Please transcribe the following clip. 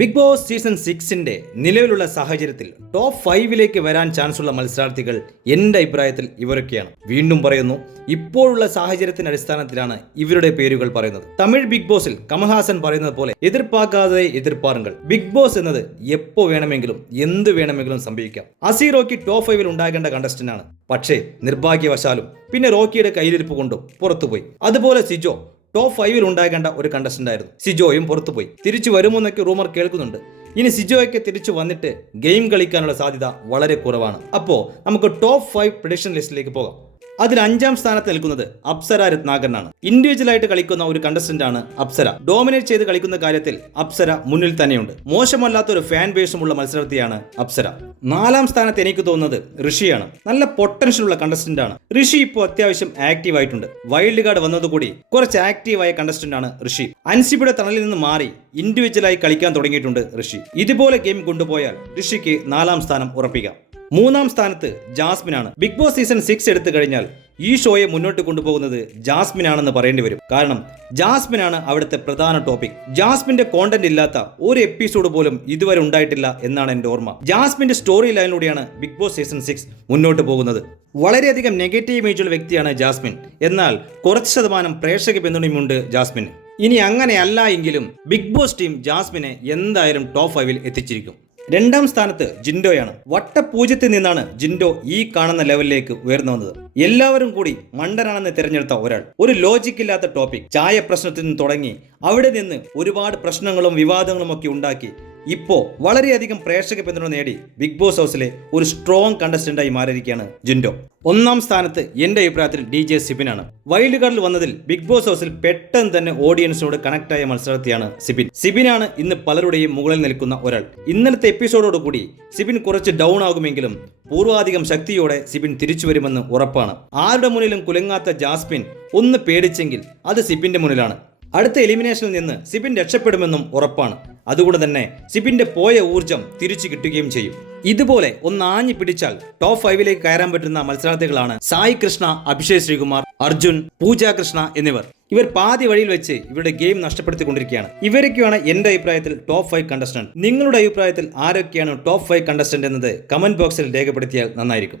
Big boss season 6-ന്റെ നിലവിലുള്ള സാഹചര്യത്തിൽ top 5-ലേക്ക് വരാൻ ചാൻസുള്ള മത്സരാർത്ഥികൾ എൻ്റെ അഭിപ്രായത്തിൽ ഇവരൊക്കെയാണ്. വീണ്ടും പറയുന്നു, ഇപ്പോഴുള്ള സാഹചര്യത്തിന്റെ അടിസ്ഥാനത്തിലാണ് ഇവരുടെ പേരുകൾ പറയുന്നത്. തമിഴ് ബിഗ് ബോസിൽ കമൽഹാസൻ പറയുന്നത് പോലെ എതിർപ്പാക്കാതെ എതിർപ്പാറുകൾ. ബിഗ് ബോസ് എന്നത് എപ്പോ വേണമെങ്കിലും എന്ത് വേണമെങ്കിലും സംഭവിക്കാം. അസി റോക്കി ടോപ്പ് 5-ൽ ഉണ്ടാകേണ്ട കണ്ടസ്റ്റന്റ് ആണ്. പക്ഷേ നിർഭാഗ്യവശാലും പിന്നെ റോക്കിയുടെ കയ്യിലിരിപ്പ് കൊണ്ടും പുറത്തുപോയി. അതുപോലെ സിജോ ടോപ്പ് 5-ൽ ഉണ്ടാകേണ്ട ഒരു കണ്ടസ്റ്റന്റ് ആയിരുന്നു. സിജോയും പുറത്തുപോയി. തിരിച്ചു വരുമെന്നൊക്കെ റൂമർ കേൾക്കുന്നുണ്ട്. ഇനി സിജോയൊക്കെ തിരിച്ചു വന്നിട്ട് ഗെയിം കളിക്കാനുള്ള സാധ്യത വളരെ കുറവാണ്. അപ്പോൾ നമുക്ക് ടോപ്പ് 5 പ്രഡിക്ഷൻ ലിസ്റ്റിലേക്ക് പോകാം. അതിൽ 5-ാം സ്ഥാനത്ത് നിൽക്കുന്നത് അപ്സര രത്നാകരനാണ്. ഇൻഡിവിജ്വലായിട്ട് കളിക്കുന്ന ഒരു കണ്ടസ്റ്റന്റ് ആണ് അപ്സര. ഡോമിനേറ്റ് ചെയ്ത് കളിക്കുന്ന കാര്യത്തിൽ അപ്സര മുന്നിൽ തന്നെയുണ്ട്. മോശമല്ലാത്ത ഒരു ഫാൻ ബേസുമുള്ള മത്സരാർത്ഥിയാണ് അപ്സര. 4-ാം സ്ഥാനത്ത് എനിക്ക് തോന്നുന്നത് ഋഷിയാണ്. നല്ല പൊട്ടൻഷ്യൽ ഉള്ള കണ്ടസ്റ്റന്റ് ആണ്. ഋഷി ഇപ്പോൾ അത്യാവശ്യം ആക്റ്റീവ് ആയിട്ടുണ്ട്. വൈൽഡ് കാർഡ് വന്നതുകൂടി കുറച്ച് ആക്റ്റീവായ കണ്ടസ്റ്റന്റ് ആണ് ഋഷി. അൻസിബിയുടെ തണലിൽ നിന്ന് മാറി ഇൻഡിവിജ്വലായി കളിക്കാൻ തുടങ്ങിയിട്ടുണ്ട് ഋഷി. ഇതുപോലെ ഗെയിം കൊണ്ടുപോയാൽ ഋഷിക്ക് 4-ാം സ്ഥാനം ഉറപ്പിക്കാം. 3-ാം സ്ഥാനത്ത് ജാസ്മിനാണ്. ബിഗ് ബോസ് സീസൺ 6 എടുത്തു കഴിഞ്ഞാൽ ഈ ഷോയെ മുന്നോട്ട് കൊണ്ടുപോകുന്നത് ജാസ്മിൻ ആണെന്ന് പറയേണ്ടി വരും. കാരണം ജാസ്മിനാണ് അവിടുത്തെ പ്രധാന ടോപ്പിക്. ജാസ്മിന്റെ കോണ്ടന്റ് ഇല്ലാത്ത ഒരു എപ്പിസോഡ് പോലും ഇതുവരെ ഉണ്ടായിട്ടില്ല എന്നാണ് എൻ്റെ ഓർമ്മ. ജാസ്മിന്റെ സ്റ്റോറി ലൈനിലൂടെയാണ് ബിഗ് ബോസ് സീസൺ 6 മുന്നോട്ട് പോകുന്നത്. വളരെയധികം നെഗറ്റീവ് ഇമേജുള്ള വ്യക്തിയാണ് ജാസ്മിൻ. എന്നാൽ കുറച്ച് ശതമാനം പ്രേക്ഷക പിന്തുണയുമുണ്ട് ജാസ്മിന്. ഇനി അങ്ങനെയല്ല എങ്കിലും ബിഗ് ബോസ് ടീം ജാസ്മിനെ എന്തായാലും ടോപ്പ് 5-ൽ എത്തിച്ചിരിക്കും. 2-ാം സ്ഥാനത്ത് ജിൻഡോയാണ്. വട്ടപൂജ്യത്തിൽ നിന്നാണ് ജിൻഡോ ഈ കാണുന്ന ലെവലിലേക്ക് ഉയർന്നു വന്നത്. എല്ലാവരും കൂടി മണ്ടനാണെന്ന് തിരഞ്ഞെടുത്ത ഒരാൾ. ഒരു ലോജിക് ഇല്ലാത്ത ടോപ്പിക് ചായ പ്രശ്നത്തിൽ നിന്ന് തുടങ്ങി അവിടെ നിന്ന് ഒരുപാട് പ്രശ്നങ്ങളും വിവാദങ്ങളും ഒക്കെ ഉണ്ടാക്കി ഇപ്പോ വളരെയധികം പ്രേക്ഷക പിന്തുണ നേടി ബിഗ് ബോസ് ഹൗസിലെ ഒരു സ്ട്രോങ് കണ്ടസ്റ്റന്റായി മാറിയിരിക്കുകയാണ് ജിൻഡോ. 1-ാം സ്ഥാനത്ത് എന്റെ അഭിപ്രായത്തിൽ DJ സിബിനാണ്. വൈൽഡ് കാർഡിൽ വന്നതിൽ ബിഗ് ബോസ് ഹൗസിൽ പെട്ടെന്ന് തന്നെ ഓഡിയൻസിനോട് കണക്ട് ആയ മത്സരാർത്ഥിയാണ് സിബിൻ. സിബിനാണ് ഇന്ന് പലരുടെയും മുകളിൽ നിൽക്കുന്ന ഒരാൾ. ഇന്നലത്തെ എപ്പിസോഡോടുകൂടി സിബിൻ കുറച്ച് ഡൗൺ ആകുമെങ്കിലും പൂർവാധികം ശക്തിയോടെ സിബിൻ തിരിച്ചു വരുമെന്ന് ഉറപ്പാണ്. ആരുടെ മുന്നിലും കുലുങ്ങാത്ത ജാസ്മിൻ ഒന്ന് പേടിച്ചെങ്കിൽ അത് സിബിന്റെ മുന്നിലാണ്. അടുത്ത എലിമിനേഷനിൽ നിന്ന് സിബിൻ രക്ഷപ്പെടുമെന്നും ഉറപ്പാണ്. അതുകൊണ്ട് തന്നെ സിബിന്റെ പോയ ഊർജം തിരിച്ചു കിട്ടുകയും ചെയ്യും. ഇതുപോലെ ഒന്ന് ആഞ്ഞു പിടിച്ചാൽ ടോപ്പ് 5-ലേക്ക് കയറാൻ പറ്റുന്ന മത്സരാർത്ഥികളാണ് സായി കൃഷ്ണ, അഭിഷേക് ശ്രീകുമാർ, അർജുൻ, പൂജ കൃഷ്ണ എന്നിവർ. ഇവർ പാതി വഴിയിൽ വെച്ച് ഇവരുടെ ഗെയിം നഷ്ടപ്പെടുത്തിക്കൊണ്ടിരിക്കുകയാണ്. ഇവരൊക്കെയാണ് എന്റെ അഭിപ്രായത്തിൽ ടോപ്പ് 5 കണ്ടസ്റ്റന്റ്. നിങ്ങളുടെ അഭിപ്രായത്തിൽ ആരൊക്കെയാണ് ടോപ്പ് 5 കണ്ടസ്റ്റന്റ് എന്നത് കമന്റ് ബോക്സിൽ രേഖപ്പെടുത്തിയാൽ നന്നായിരിക്കും.